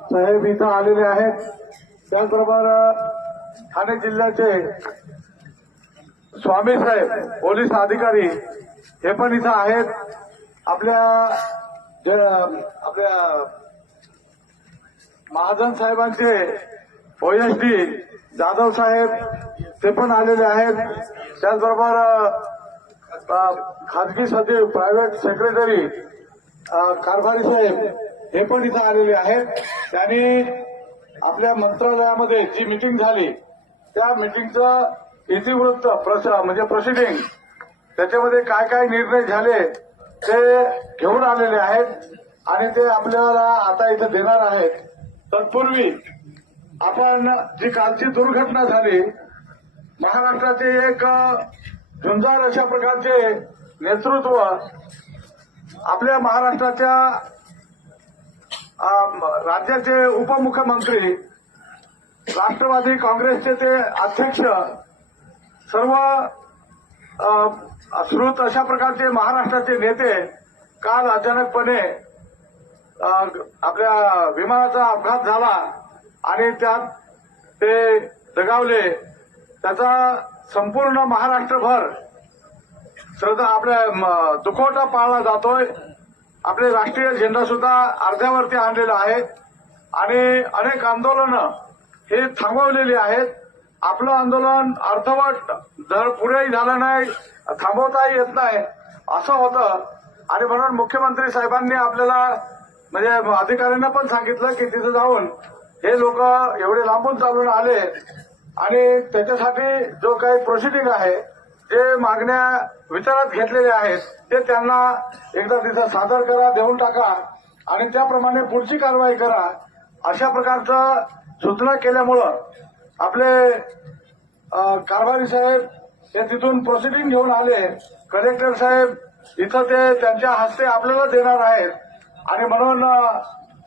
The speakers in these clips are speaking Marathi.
साहेब इथं आलेले आहेत. त्याचबरोबर ठाणे जिल्ह्याचे स्वामी साहेब पोलीस अधिकारी हे पण इथं आहेत. आपल्या आपल्या महाजन साहेबांचे ओएसडी जाधव साहेब ते पण आलेले आहेत. त्याचबरोबर खाजगी सचिव प्रायव्हेट सेक्रेटरी कारभारी साहेब हे पण इथं आलेले आहेत. त्यांनी आपल्या मंत्रालयामध्ये जी मिटिंग झाली त्या मिटिंगचं इतिवृत्त प्रस म्हणजे प्रोसिडिंग त्याच्यामध्ये काय काय निर्णय झाले ते घेऊन आलेले आहेत. आणि ते आपल्याला आता इथं देणार आहेत. तत्पूर्वी आपण जी कालची दुर्घटना झाली महाराष्ट्राचे एक झुंजार अशा प्रकारचे नेतृत्व आपल्या महाराष्ट्राच्या राज्याचे उपमुख्यमंत्री राष्ट्रवादी काँग्रेसचे ते अध्यक्ष सर्व श्रुत अशा प्रकारचे महाराष्ट्राचे नेते काल अचानकपणे आपल्या विमानाचा अपघात झाला आणि त्यात ते दगावले. त्याचा संपूर्ण महाराष्ट्रभर श्रद्धा आपल्या म, दुखवटा पाळला जातोय. आपले राष्ट्रीय झेंडा सुद्धा अर्ध्यावरती आणलेला आहे. आणि अनेक आंदोलनं हे थांबवलेली आहेत. आपलं आंदोलन अर्धवट जर पुढेही झालं नाही थांबवताही येत नाही असं होतं. आणि म्हणून मुख्यमंत्री साहेबांनी आपल्याला म्हणजे अधिकाऱ्यांना पण सांगितलं की तिथे जाऊन हे लोक एवढे लांबून चालून आले. आणि त्याच्यासाठी जो काही प्रोसिडिंग आहे जे मागण्या विचारात घेतलेल्या आहेत ते त्यांना एकदा तिथं सादर करा देऊन टाका आणि त्याप्रमाणे पुढची कारवाई करा. अशा प्रकारचं सूचना केल्यामुळं आपले कारभारी साहेब हे तिथून प्रोसिडिंग घेऊन आले. कलेक्टर साहेब इथं ते त्यांच्या हस्ते आपल्याला देणार आहेत. आणि म्हणून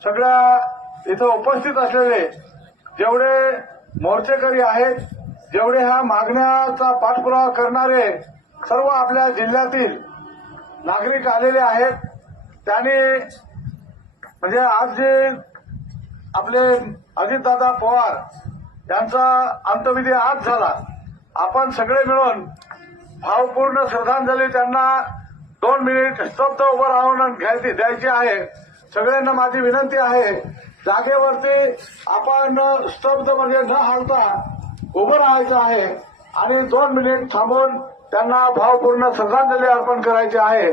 सगळ्या इथं उपस्थित असलेले जेवढे मोर्चेकरी आहेत जेवढे ह्या मागण्याचा पाठपुरावा करणारे सर्व आपल्या जिल्ह्यातील नागरिक आलेले आहेत त्यांनी म्हणजे आज जे आपले अजितदादा पवार यांचा अंतविधी आज झाला आपण सगळे मिळून भावपूर्ण श्रद्धांजली त्यांना दोन मिनिट स्तब्ध उभं राहून घ्यायची द्यायची आहे. सगळ्यांना माझी विनंती आहे जागेवरती आपण स्तब्ध म्हणजे न हालता उभं राहायचं आहे. आणि दोन मिनिट थांबून त्यांना भावपूर्ण श्रद्धांजली अर्पण करायची आहे.